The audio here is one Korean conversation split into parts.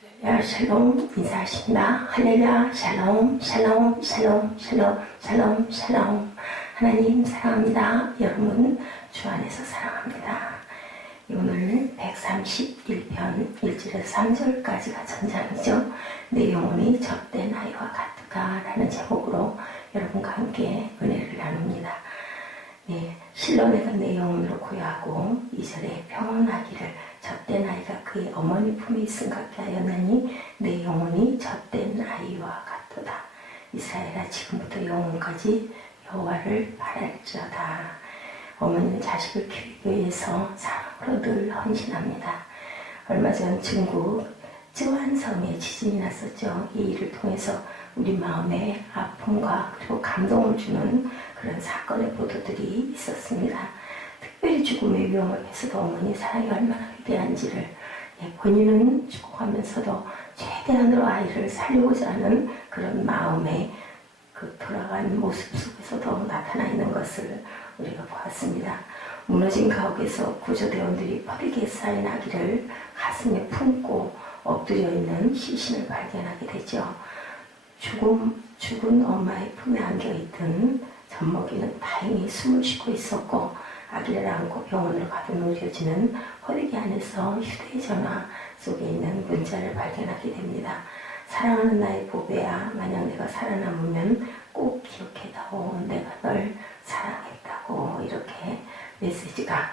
할렐루야 샬롬 인사하십니다. 할렐루야 샬롬 샬롬 샬롬 샬롬 샬롬 샬롬. 하나님 사랑합니다. 여러분 주 안에서 사랑합니다. 오늘 131편 1절에서 3절까지가 전장이죠. 내 영혼이 젖된 아이와 같으가 라는 제목으로 여러분과 함께 은혜를 나눕니다. 네, 실로 내가 내 영혼으로 고요하고 2절에 평온하기를 젖된 아이가 그의 어머니 품에 있음 같게 하였나니 내 영혼이 젖된 아이와 같도다. 이스라엘아 지금부터 영혼까지 여호와를 바랄지어다. 어머니는 자식을 키우기 위해서 사랑으로 늘 헌신합니다. 얼마 전 중국 쯔완섬에 지진이 났었죠. 이 일을 통해서 우리 마음에 아픔과 그리고 감동을 주는 그런 사건의 보도들이 있었습니다. 특별히 죽음의 위험 앞에서도 어머니 사랑이 얼마나 위대한지를 본인은 죽어가면서도 최대한으로 아이를 살리고자 하는 그런 마음의 그 돌아간 모습 속에서도 나타나 있는 것을 우리가 보았습니다. 무너진 가옥에서 구조대원들이 빠르게 쌓인 아기를 가슴에 품고 엎드려 있는 시신을 발견하게 되죠. 죽은 엄마의 품에 안겨있던 젖먹이는 다행히 숨을 쉬고 있었고 아기를 안고 병원으로 가득 누려지는 허리기 안에서 휴대전화 속에 있는 문자를 발견하게 됩니다. 사랑하는 나의 보배야, 만약 내가 살아남으면 꼭 기억해다오. 내가 널 사랑했다고. 이렇게 메시지가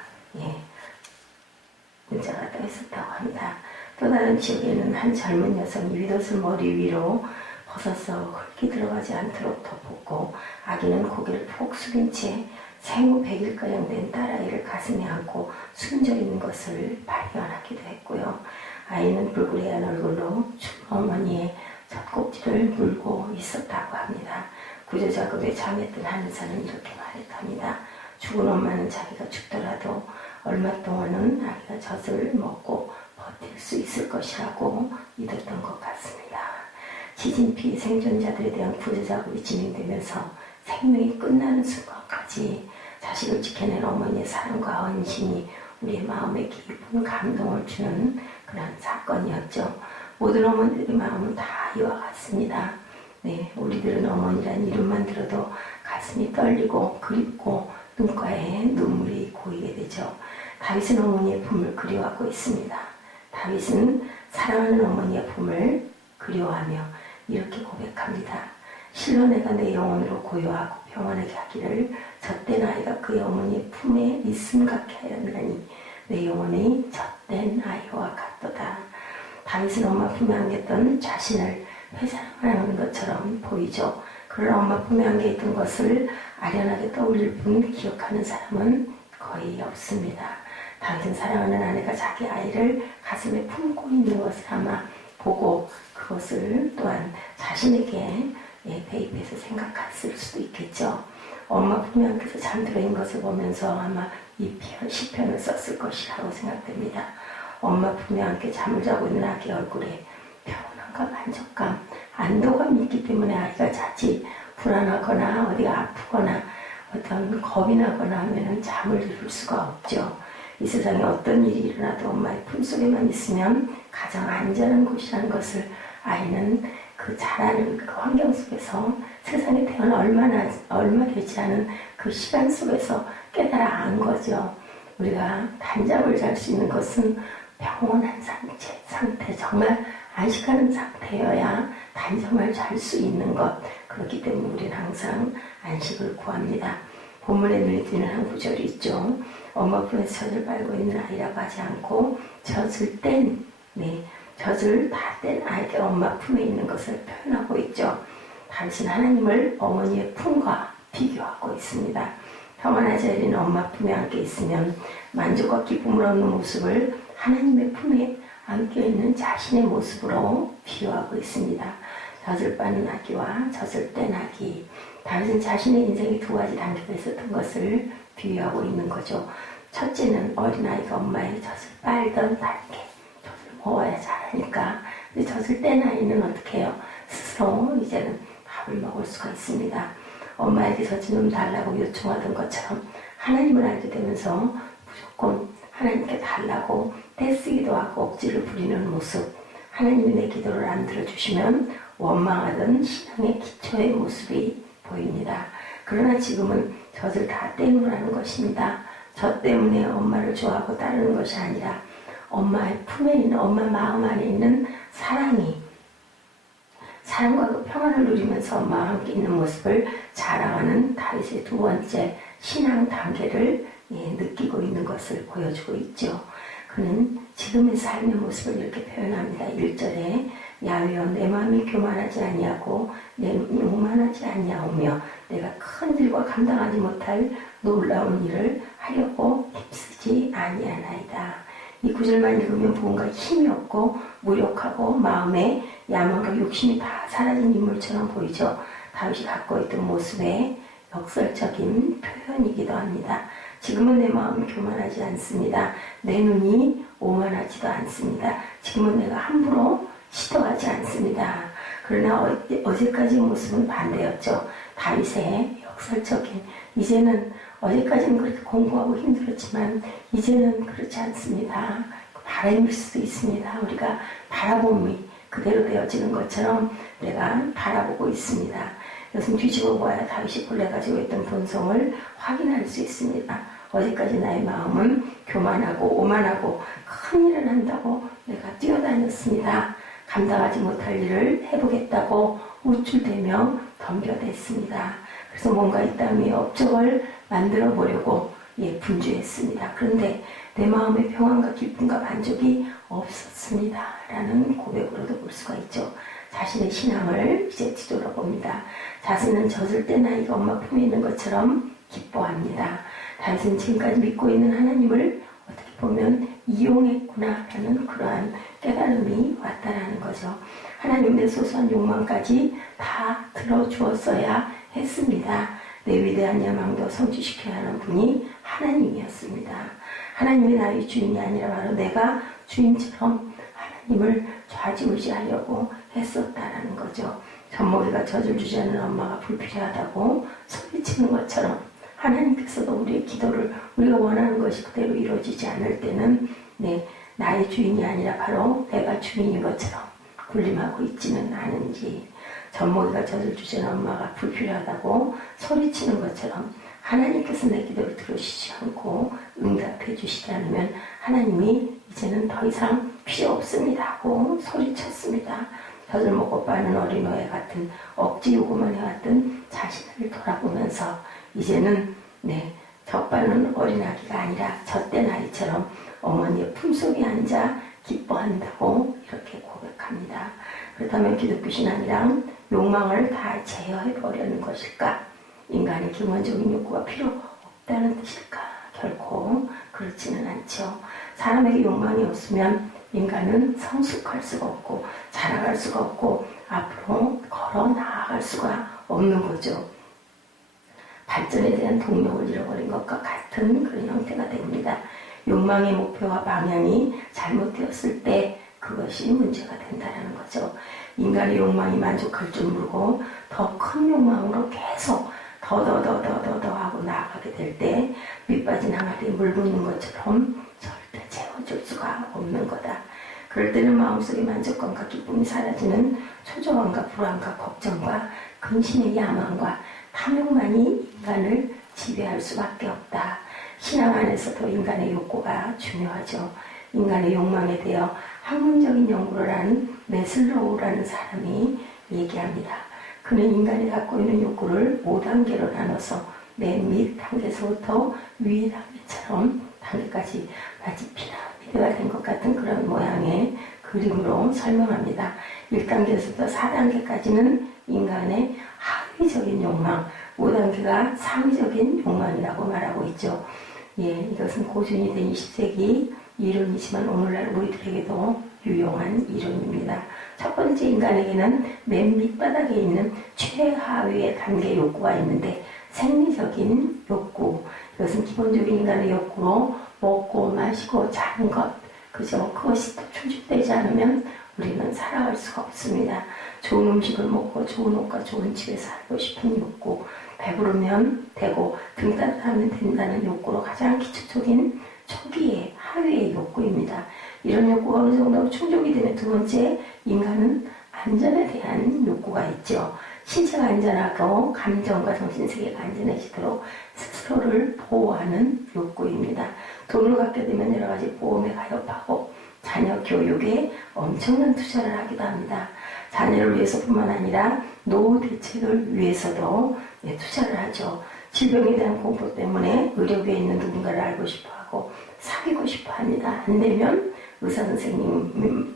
문자가 떠 있었다고 합니다. 또 다른 지역에는 한 젊은 여성이 윗옷을 머리 위로 벗어서 흙이 들어가지 않도록 덮었고 아기는 고개를 푹 숙인 채 생후 100일가량 된 딸아이를 가슴에 안고 숨져 있는 것을 발견하기도 했고요. 아이는 불그레한 얼굴로 죽은 어머니의 젖꼭지를 물고 있었다고 합니다. 구조작업에 참여했던 한 의사는 이렇게 말했답니다. 죽은 엄마는 자기가 죽더라도 얼마 동안은 아기가 젖을 먹고 버틸 수 있을 것이라고 믿었던 것 같습니다. 지진 피해 생존자들에 대한 구조작업이 진행되면서 생명이 끝나는 순간까지 자식을 지켜낸 어머니의 사랑과 헌신이 우리의 마음에 깊은 감동을 주는 그런 사건이었죠. 모든 어머니들의 마음은 다 이와 같습니다. 네, 우리들은 어머니란 이름만 들어도 가슴이 떨리고 그립고 눈가에 눈물이 고이게 되죠. 다윗은 어머니의 품을 그리워하고 있습니다. 다윗은 사랑하는 어머니의 품을 그리워하며 이렇게 고백합니다. 실로 내가 내 영혼으로 고요하고 평안하게 하기를 젖된 아이가 그의 어머니의 품에 있음 같게 하였나니 내 영혼이 젖된 아이와 같도다. 다윗은 엄마 품에 안겼던 자신을 회상하는 것처럼 보이죠. 그러나 엄마 품에 안겨있던 것을 아련하게 떠올릴 뿐 기억하는 사람은 거의 없습니다. 다윗은 사랑하는 아내가 자기 아이를 가슴에 품고 있는 것을 아마 보고 그것을 또한 자신에게 대입해서 생각했을 수도 있겠죠. 엄마 품에 안겨서 잠들어 있는 것을 보면서 아마 이 시편을 썼을 것이라고 생각됩니다. 엄마 품에 안겨 잠을 자고 있는 아기의 얼굴에 평온함과 만족감, 안도감이 있기 때문에 아이가 자칫 불안하거나 어디가 아프거나 어떤 겁이 나거나 하면 잠을 이룰 수가 없죠. 이 세상에 어떤 일이 일어나도 엄마의 품속에만 있으면 가장 안전한 곳이라는 것을 아이는 그 자라는 그 환경 속에서 세상에 태어나 얼마 되지 않은 그 시간 속에서 깨달아 안 거죠. 우리가 단잠을 잘 수 있는 것은 평온한 상태, 정말 안식하는 상태여야 단잠을 잘 수 있는 것. 그렇기 때문에 우리는 항상 안식을 구합니다. 본문에 눈에 띄는 한 구절이 있죠. 엄마 품에서 젖을 빨고 있는 아이라고 하지 않고 젖을 다 뗀 아이들 엄마 품에 있는 것을 표현하고 있죠. 당신 하나님을 어머니의 품과 비교하고 있습니다. 평안하지 않은 엄마 품에 안겨 있으면 만족과 기쁨을 얻는 모습을 하나님의 품에 안겨 있는 자신의 모습으로 비유하고 있습니다. 젖을 빠는 아기와 젖을 뗀 아기. 다윗은 자신의 인생이 두 가지 단계가 있었던 것을 비유하고 있는 거죠. 첫째는 어린아이가 엄마의 젖을 빨던 단계. 젖을 먹어야 자라니까. 근데 젖을 뗀 아이는 어떻게 해요? 스스로 이제는 밥을 먹을 수가 있습니다. 엄마에게 젖을 좀 달라고 요청하던 것처럼 하나님을 알게 되면서 무조건 하나님께 달라고 떼쓰기도 하고 억지를 부리는 모습. 하나님이 내 기도를 안 들어주시면 원망하던 신앙의 기초의 모습이 보입니다. 그러나 지금은 젖을 다 떼놓으라는 것입니다. 저 때문에 엄마를 좋아하고 따르는 것이 아니라 엄마의 품에 있는, 엄마 마음 안에 있는 사랑과 그 평안을 누리면서 엄마와 함께 있는 모습을 자랑하는 다윗의 두 번째 신앙 단계를 느끼고 있는 것을 보여주고 있죠. 그는 지금의 삶의 모습을 이렇게 표현합니다. 1절에 야훼여 내 마음이 교만하지 아니하고 내 눈이 오만하지 아니하오며 내가 큰 일과 감당하지 못할 놀라운 일을 하려고 힘쓰지 아니하나이다. 이 구절만 읽으면 뭔가 힘이 없고 무력하고 마음에 야망과 욕심이 다 사라진 인물처럼 보이죠. 다윗이 갖고 있던 모습의 역설적인 표현이기도 합니다. 지금은 내 마음이 교만하지 않습니다. 내 눈이 오만하지도 않습니다. 지금은 내가 함부로 시도하지 않습니다. 그러나 어제까지의 모습은 반대였죠. 다윗의 역설적인, 이제는 어제까지는 그렇게 공부하고 힘들었지만 이제는 그렇지 않습니다. 바람일 수도 있습니다. 우리가 바라봄이 그대로 되어지는 것처럼 내가 바라보고 있습니다. 이것은 뒤집어 보아야 다윗이 본래 가지고 있던 본성을 확인할 수 있습니다. 어제까지 나의 마음은 교만하고 오만하고 큰 일을 한다고 내가 뛰어다녔습니다. 감당하지 못할 일을 해보겠다고 우쭐대며 덤벼댔습니다. 그래서 뭔가 이 땅 위에 업적을 만들어 보려고 분주했습니다. 그런데 내 마음의 평안과 기쁨과 만족이 없었습니다. 라는 고백으로도 볼 수가 있죠. 자신의 신앙을 이제 뒤돌아봅니다. 자신은 젖을 때 나이가 엄마 품에 있는 것처럼 기뻐합니다. 다윗은 지금까지 믿고 있는 하나님을 어떻게 보면 이용했구나 라는 그러한 깨달음이 왔다라는 거죠. 하나님 내 소소한 욕망까지 다 들어주었어야 했습니다. 내 위대한 야망도 성취시켜야 하는 분이 하나님이었습니다. 하나님이 나의 주인이 아니라 바로 내가 주인처럼 하나님을 좌지우지하려고 했었다라는 거죠. 젖먹이가 젖을 주지 않는 엄마가 불필요하다고 소리치는 것처럼 하나님께서도 우리의 기도를 우리가 원하는 것이 그대로 이루어지지 않을 때는 나의 주인이 아니라 바로 내가 주인인 것처럼 군림하고 있지는 않은지, 젖먹이가 젖을 주지 않는 엄마가 불필요하다고 소리치는 것처럼 하나님께서 내 기도를 들으시지 않고 응답해 주시지 않으면 하나님이 이제는 더 이상 필요 없습니다 하고 소리쳤습니다. 젖을 먹고 빠는 어린애 같은 억지 요구만 해왔던 자신을 돌아보면서 이제는 젖 빠는 어린아기가 아니라 젖된 아이처럼 어머니의 품속에 앉아 기뻐한다고 이렇게 고백합니다. 그렇다면 기독교 신앙이랑 욕망을 다 제어해버리는 것일까? 인간의 기본적인 욕구가 필요 없다는 뜻일까? 결코 그렇지는 않죠. 사람에게 욕망이 없으면 인간은 성숙할 수가 없고 자라갈 수가 없고 앞으로 걸어 나아갈 수가 없는 거죠. 발전에 대한 동력을 잃어버린 것과 같은 그런 형태가 됩니다. 욕망의 목표와 방향이 잘못되었을 때 그것이 문제가 된다는 거죠. 인간의 욕망이 만족할 줄 모르고 더 큰 욕망으로 계속 더 하고 나아가게 될 때 밑빠진 항아리에 물 붓는 것처럼 절대 채워줄 수가 없는 거다. 그럴 때는 마음속의 만족감과 기쁨이 사라지는 초조함과 불안과 걱정과 근심의 야망과 탐욕만이 인간을 지배할 수밖에 없다. 신앙 안에서도 인간의 욕구가 중요하죠. 인간의 욕망에 대해 학문적인 연구를 한 메슬로우라는 사람이 얘기합니다. 그는 인간이 갖고 있는 욕구를 5단계로 나눠서 맨 밑 단계에서부터 위 단계처럼 단계까지 마치 피라미드가 된 것 같은 그런 모양의 그림으로 설명합니다. 1단계에서부터 4단계까지는 인간의 하위적인 욕망, 5단계가 상위적인 욕망이라고 말하고 있죠. 이것은 고전이 된 20세기 이론이지만 오늘날 우리들에게도 유용한 이론입니다. 첫 번째, 인간에게는 맨 밑바닥에 있는 최하위의 단계 욕구가 있는데 생리적인 욕구, 이것은 기본적인 인간의 욕구로 먹고 마시고 자는 것, 그죠? 그것이 또 충족되지 않으면 우리는 살아갈 수가 없습니다. 좋은 음식을 먹고 좋은 옷과 좋은 집에 살고 싶은 욕구, 배부르면 되고 등 따뜻하면 된다는 욕구로 가장 기초적인 초기의 하위의 욕구입니다. 이런 욕구가 어느 정도 충족이 되면 두 번째, 인간은 안전에 대한 욕구가 있죠. 신체가 안전하고 감정과 정신세계가 안전해지도록 스스로를 보호하는 욕구입니다. 돈을 갖게 되면 여러 가지 보험에 가입하고 자녀 교육에 엄청난 투자를 하기도 합니다. 자녀를 위해서뿐만 아니라 노후 대책을 위해서도 투자를 하죠. 질병에 대한 공포 때문에 의료계에 있는 누군가를 알고 싶어하고 사귀고 싶어합니다. 안 되면 의사 선생님이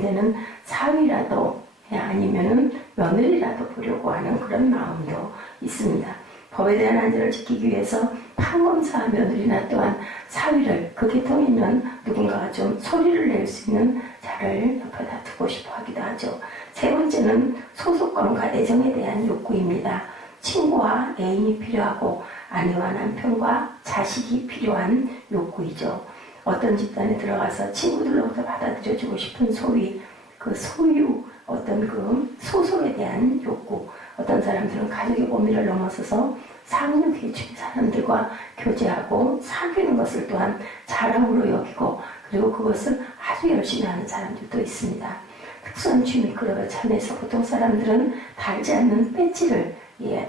되는 사위라도 아니면은 며느리라도 보려고 하는 그런 마음도 있습니다. 법에 대한 안전을 지키기 위해서 판검사 며느리나 또한 사위를 그 계통에 있는 누군가가 좀 소리를 낼 수 있는 자를 옆에다 두고 싶어 하기도 하죠. 세 번째는 소속감과 애정에 대한 욕구입니다. 친구와 애인이 필요하고 아내와 남편과 자식이 필요한 욕구이죠. 어떤 집단에 들어가서 친구들로부터 받아들여주고 싶은 소위 그 소유 어떤 그 소속에 대한 욕구, 어떤 사람들은 가족의 범위를 넘어서서 상륙의 주위 사람들과 교제하고 사귀는 것을 또한 자랑으로 여기고 그리고 그것을 아주 열심히 하는 사람들도 있습니다. 특수한 취미 클럽에 참여해서 보통 사람들은 달지 않는 배지를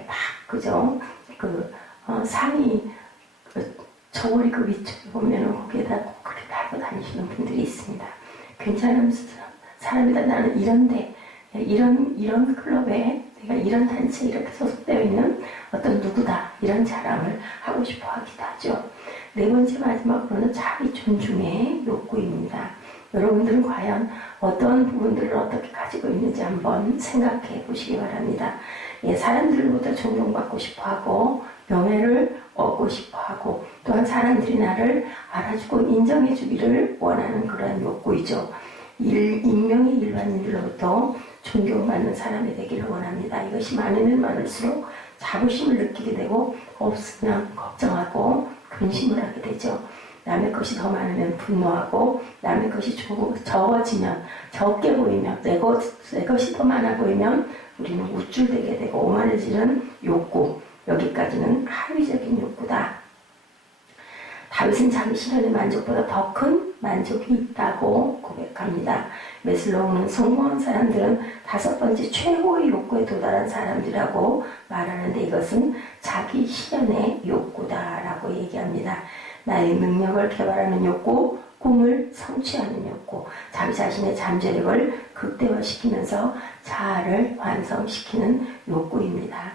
막 그죠 상의 저고리 그 위쪽에 보면은 거기에다 꼭 그렇게 달고 다니시는 분들이 있습니다. 괜찮은 사람이다. 나는 이런데 이런 클럽에 내가 이런 단체에 이렇게 소속되어 있는 어떤 누구다 이런 자랑을 하고 싶어 하기도 하죠. 네 번째 마지막으로는 자기 존중의 욕구입니다. 여러분들은 과연 어떤 부분들을 어떻게 가지고 있는지 한번 생각해 보시기 바랍니다. 사람들로부터 존경받고 싶어하고 명예를 얻고 싶어하고 또한 사람들이 나를 알아주고 인정해주기를 원하는 그런 욕구이죠. 익명의 일반인들로부터 존경받는 사람이 되기를 원합니다. 이것이 많으면 많을수록 자부심을 느끼게 되고 없으면 걱정하고 근심을 하게 되죠. 남의 것이 더 많으면 분노하고 남의 것이 적어지면 적게 보이면 내 것이 더 많아 보이면 우리는 우쭐대게 되고 오만해지는 욕구, 여기까지는 하위적인 욕구다. 다윗은 자기 실현의 만족보다 더 큰 만족이 있다고 고백합니다. 메슬로우는 성공한 사람들은 5번째 최고의 욕구에 도달한 사람들이라고 말하는데 이것은 자기 실현의 욕구다라고 얘기합니다. 나의 능력을 개발하는 욕구, 꿈을 성취하는 욕구, 자기 자신의 잠재력을 극대화시키면서 자아를 완성시키는 욕구입니다.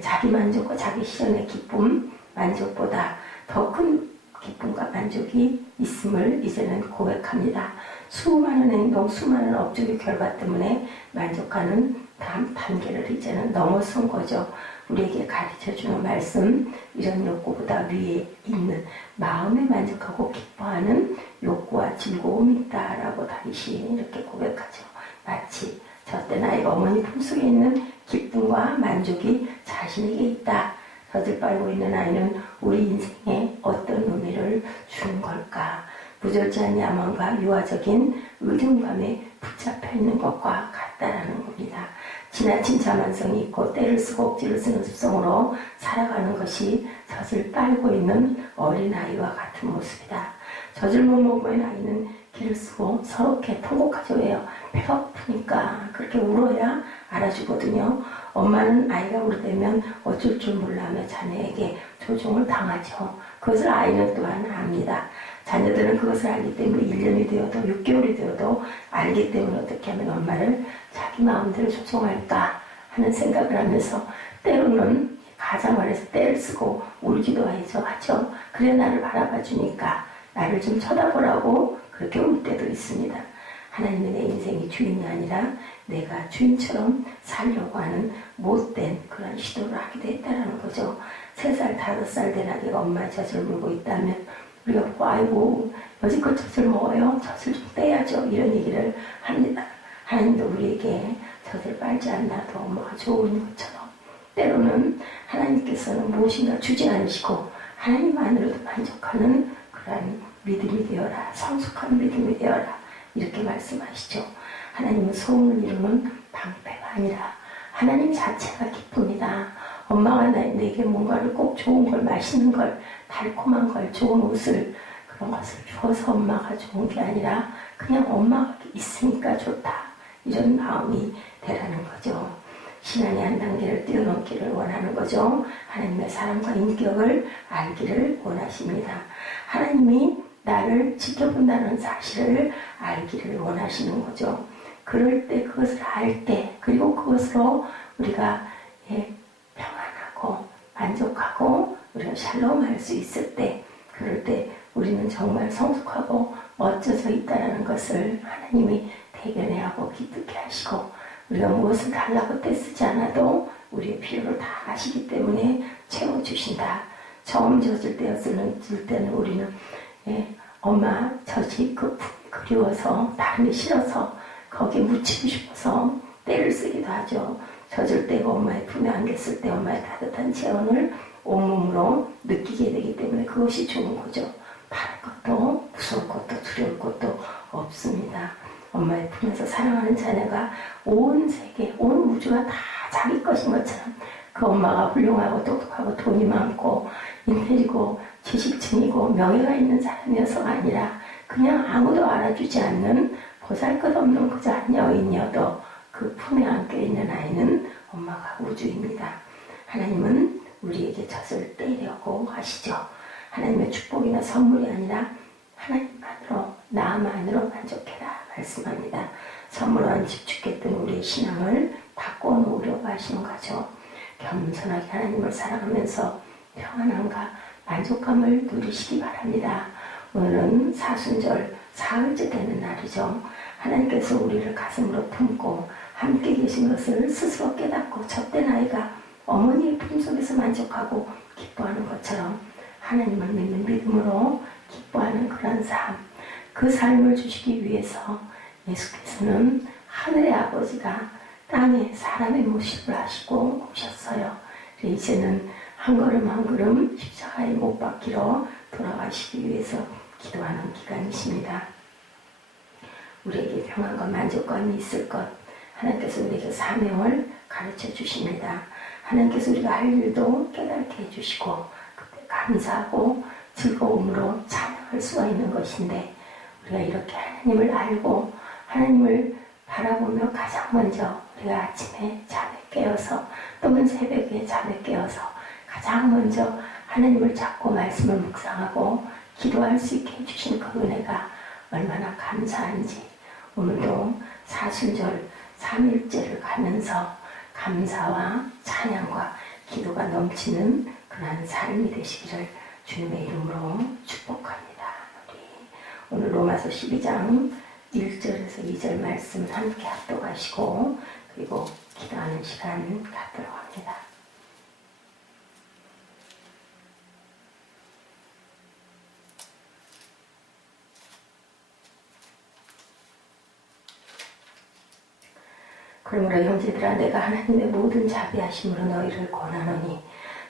자기 만족과 자기 실현의 기쁨, 만족보다 더 큰 기쁨과 만족이 있음을 이제는 고백합니다. 수많은 행동, 수많은 업적의 결과 때문에 만족하는 다음 단계를 이제는 넘어선 거죠. 우리에게 가르쳐주는 말씀, 이런 욕구보다 위에 있는 마음에 만족하고 기뻐하는 욕구와 즐거움이 있다라고 다윗이 이렇게 고백하죠. 마치 저때 나의 어머니 품속에 있는 기쁨과 만족이 자신에게 있다. 젖을 빨고 있는 아이는 우리 인생에 어떤 의미를 주는 걸까? 무절제한 야망과 유아적인 의존감에 붙잡혀 있는 것과 같다라는 겁니다. 지나친 자만성이 있고 때를 쓰고 억지를 쓰는 습성으로 살아가는 것이 젖을 빨고 있는 어린아이와 같은 모습이다. 젖을 못 먹은 아이는 기를 쓰고 서럽게 통곡하죠. 왜요? 배가 고프니까 그렇게 울어야 알아주거든요. 엄마는 아이가 울어대면 어쩔 줄 몰라하며 자녀에게 조종을 당하죠. 그것을 아이는 또한 압니다. 자녀들은 그것을 알기 때문에 1년이 되어도 6개월이 되어도 알기 때문에 어떻게 하면 엄마를 자기 마음대로 조종할까 하는 생각을 하면서 때로는 가장 안에서 때를 쓰고 울기도 하죠. 그래 나를 바라봐 주니까 나를 좀 쳐다보라고 그렇게 울 때도 있습니다. 하나님의 내 인생이 주인이 아니라 내가 주인처럼 살려고 하는 못된 그런 시도를 하기도 했다는 거죠. 3살, 5살 된 아기가 엄마의 젖을 물고 있다면 우리가 보고 아이고 여지껏 젖을 먹어요. 젖을 좀 떼야죠. 이런 얘기를 합니다. 하나님도 우리에게 젖을 빨지 않나도 엄마가 좋은 것처럼 때로는 하나님께서는 무엇인가 주지 않으시고 하나님만으로도 만족하는 그런 믿음이 되어라. 성숙한 믿음이 되어라. 이렇게 말씀하시죠. 하나님은 소원을 이루는 방패가 아니라 하나님 자체가 기쁩니다. 엄마가 내게 뭔가를 꼭 좋은 걸, 맛있는 걸, 달콤한 걸, 좋은 옷을 그런 것을 주어서 엄마가 좋은 게 아니라 그냥 엄마가 있으니까 좋다. 이런 마음이 되라는 거죠. 신앙의 한 단계를 뛰어넘기를 원하는 거죠. 하나님의 사랑과 인격을 알기를 원하십니다. 하나님이 나를 지켜본다는 사실을 알기를 원하시는 거죠. 그럴 때 그것을 알 때 그리고 그것으로 우리가 평안하고 만족하고 우리가 샬롬할 수 있을 때 그럴 때 우리는 정말 성숙하고 멋져져 있다는 것을 하나님이 대견해 하고 기쁘게 하시고 우리가 무엇을 달라고 떼쓰지 않아도 우리의 필요를 다 아시기 때문에 채워주신다. 처음 젖을 때는 우리는 엄마 젖이 그리워서 다름이 싫어서 거기에 묻히고 싶어서 때를 쓰기도 하죠. 젖을 때가 엄마의 품에 안겼을 때 엄마의 따뜻한 체온을 온몸으로 느끼게 되기 때문에 그것이 좋은 거죠. 바랄 것도 무서울 것도 두려울 것도 없습니다. 엄마의 품에서 사랑하는 자녀가 온 세계, 온 우주가 다 자기 것인 것처럼 그 엄마가 훌륭하고 똑똑하고 돈이 많고 인텔리고 지식층이고 명예가 있는 사람이어서가 아니라 그냥 아무도 알아주지 않는 보잘것없는 그저 한 여인이어도 그 품에 안겨있는 아이는 엄마가 우주입니다. 하나님은 우리에게 젖을 떼려고 하시죠. 하나님의 축복이나 선물이 아니라 하나님만으로 나만으로 만족해라 말씀합니다. 선물로만 집중했던 우리의 신앙을 바꿔놓으려고 하시는 거죠. 겸손하게 하나님을 사랑하면서 평안함과 만족감을 누리시기 바랍니다. 오늘은 사순절 사흘째 되는 날이죠. 하나님께서 우리를 가슴으로 품고 함께 계신 것을 스스로 깨닫고 젖된 아이가 어머니의 품속에서 만족하고 기뻐하는 것처럼 하나님을 믿는 믿음으로 기뻐하는 그런 삶, 그 삶을 주시기 위해서 예수께서는 하늘의 아버지가 땅에 사람의 모습을 하시고 오셨어요. 이제는 한 걸음 한 걸음 십자가에 못 박히러 돌아가시기 위해서 기도하는 기간이십니다. 우리에게 평안과 만족감이 있을 것, 하나님께서 우리에게 사명을 가르쳐 주십니다. 하나님께서 우리가 할 일도 깨닫게 해주시고 그때 감사하고 즐거움으로 찬양할 수가 있는 것인데 우리가 이렇게 하나님을 알고 하나님을 바라보며 가장 먼저 우리가 아침에 잠에 깨어서 또는 새벽에 잠에 깨어서 가장 먼저 하나님을 잡고 말씀을 묵상하고 기도할 수 있게 해주신 그 은혜가 얼마나 감사한지 오늘도 사순절 3일째를 가면서 감사와 찬양과 기도가 넘치는 그러한 삶이 되시기를 주님의 이름으로 축복합니다. 우리 오늘 로마서 12장 1절에서 2절 말씀 함께 합독하시고 그리고 기도하는 시간 갖도록 합니다. 그러므로 형제들아 내가 하나님의 모든 자비하심으로 너희를 권하노니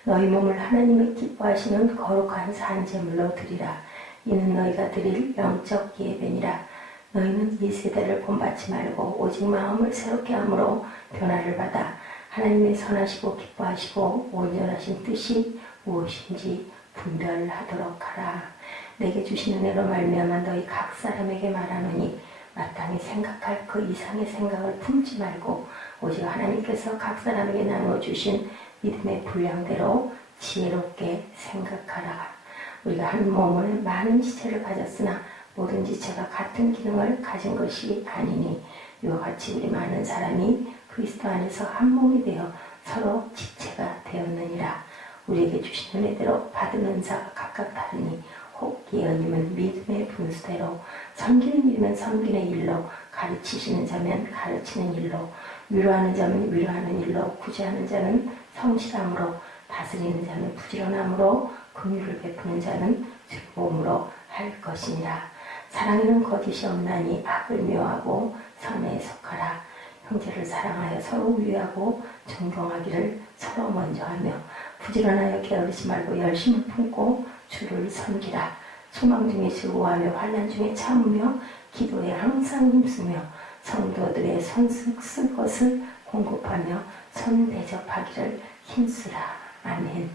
너희 몸을 하나님의 기뻐하시는 거룩한 산제물로 드리라. 이는 너희가 드릴 영적 예배니라. 너희는 이 세대를 본받지 말고 오직 마음을 새롭게 함으로 변화를 받아 하나님의 선하시고 기뻐하시고 온전하신 뜻이 무엇인지 분별하도록 하라. 내게 주신 은혜로 말미암아 너희 각 사람에게 말하노니 마땅히 생각할 그 이상의 생각을 품지 말고 오직 하나님께서 각 사람에게 나눠주신 믿음의 분량대로 지혜롭게 생각하라. 우리가 한 몸을 많은 지체를 가졌으나 모든 지체가 같은 기능을 가진 것이 아니니 이와 같이 우리 많은 사람이 그리스도 안에서 한 몸이 되어 서로 지체가 되었느니라. 우리에게 주신 은혜대로 받은 은사가 각각 다르니 혹 예언님은 믿음의 분수대로, 섬기는 일이면 섬기는 일로, 가르치시는 자면 가르치는 일로, 위로하는 자면 위로하는 일로, 구제하는 자는 성실함으로, 다스리는 자는 부지런함으로, 긍휼을 베푸는 자는 즐거움으로 할 것이니라. 사랑에는 거짓이 없나니 악을 미워하고 선에 속하라. 형제를 사랑하여 서로 위하고 존경하기를 서로 먼저 하며 부지런하여 게으르지 말고 열심을 품고 주를 섬기라. 소망 중에 즐거워하며 환난 중에 참으며 기도에 항상 힘쓰며 성도들의 손쓸 것을 공급하며 손 대접하기를 힘쓰라. 아멘.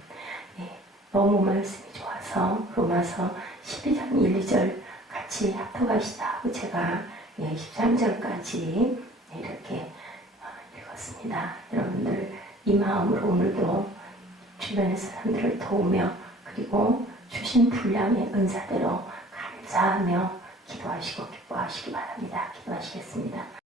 너무 말씀이 좋아서 로마서 12장 1, 2절 같이 합독하시다 하고 제가 13절까지 이렇게 읽었습니다. 여러분들 이 마음으로 오늘도 주변의 사람들을 도우며 그리고 주신 분량의 은사대로 감사하며 기도하시고 기뻐하시기 바랍니다. 기도하시겠습니다.